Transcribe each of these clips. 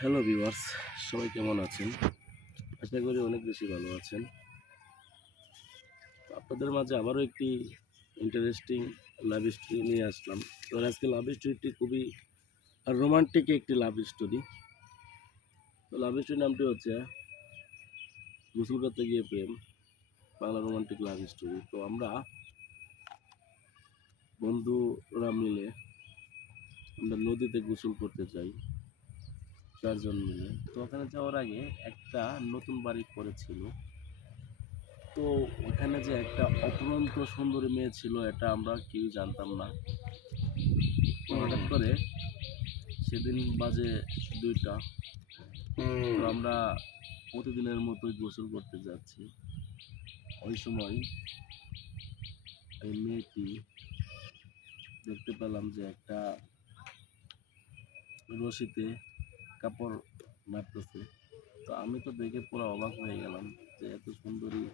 Hello viewers সবাই কেমন আছেন? আশা করি অনেক বেশি ভালো আছেন। আপনাদের মাঝে আবারও একটি ইন্টারেস্টিং লাভ স্টোরি নিয়ে আসলাম। তো আজকে লাভ স্টোরিটি খুবই রোমান্টিক একটি লাভ স্টোরি তো লাভ স্টোরি নামটি হচ্ছে গোসল করতে গিয়ে প্রেম, বাংলা রোমান্টিক লাভ স্টোরি তো আমরা বন্ধুরা মিলে আমরা নদীতে গোসল করতে যাই। চারজন মিলে তো ওখানে যাওয়ার আগে একটা নতুন বাড়ি করেছিল। তো ওখানে যে একটা অপরন্ত সুন্দরী মেয়ে ছিল এটা আমরা কেউ জানতাম না। হঠাৎ করে সেদিন বাজে দুইটা। তো আমরা প্রতিদিনের মতোই গোসল করতে যাচ্ছি। ওই সময় এই মেয়েটি দেখতে পেলাম যে একটা রশিতে কাপড় মারতেছে। তো আমি তো দেখে পুরো অবাক হয়ে গেলাম যে এত সুন্দরী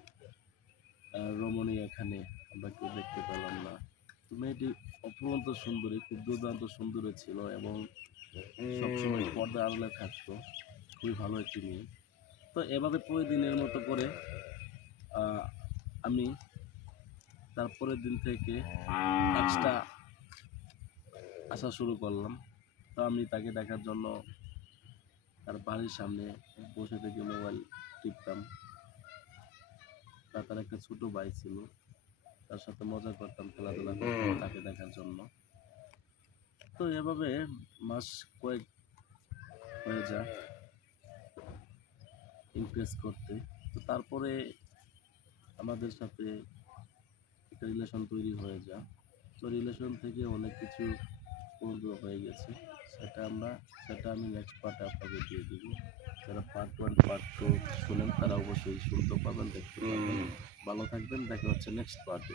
রমণী এখানে আমরা কেউ দেখতে পেলাম না। তো মেয়েটি অপরন্ত সুন্দরী খুব দুর্দান্ত সুন্দরী ছিল এবং সবসময় পর্দা আড়ালে থাকতো। খুবই ভালো একটি মেয়ে। তো এভাবে প্রতিদিনের মতো করে আমি তারপরের দিন থেকে এক্সট্রা আসা শুরু করলাম। তো আমি তাকে দেখার জন্য তার বাড়ির সামনে বসে থেকে মোবাইল টিপতাম। তার একটা ছোট ভাই ছিল। তার সাথে মজা করতাম খেলাধুলা করতাম তাকে দেখার জন্য। তো এভাবে মাস কয়েক হয়ে যায় ইমপ্রেস করতে। তো তারপরে আমাদের সাথে একটা রিলেশন তৈরি হয়ে যায়। তো রিলেশন থেকে অনেক কিছু বন্ধু হয়ে গেছে সেটা আমরা সেটা আমি নেক্সট পার্টে আপনাকে দিয়ে দিব। যারা পার্ট ওয়ান পার্ট টু শুনেন তারা অবশ্যই শুনতে পাবেন দেখতে পাবেন। ভালো থাকবেন দেখা হচ্ছে নেক্সট পার্টে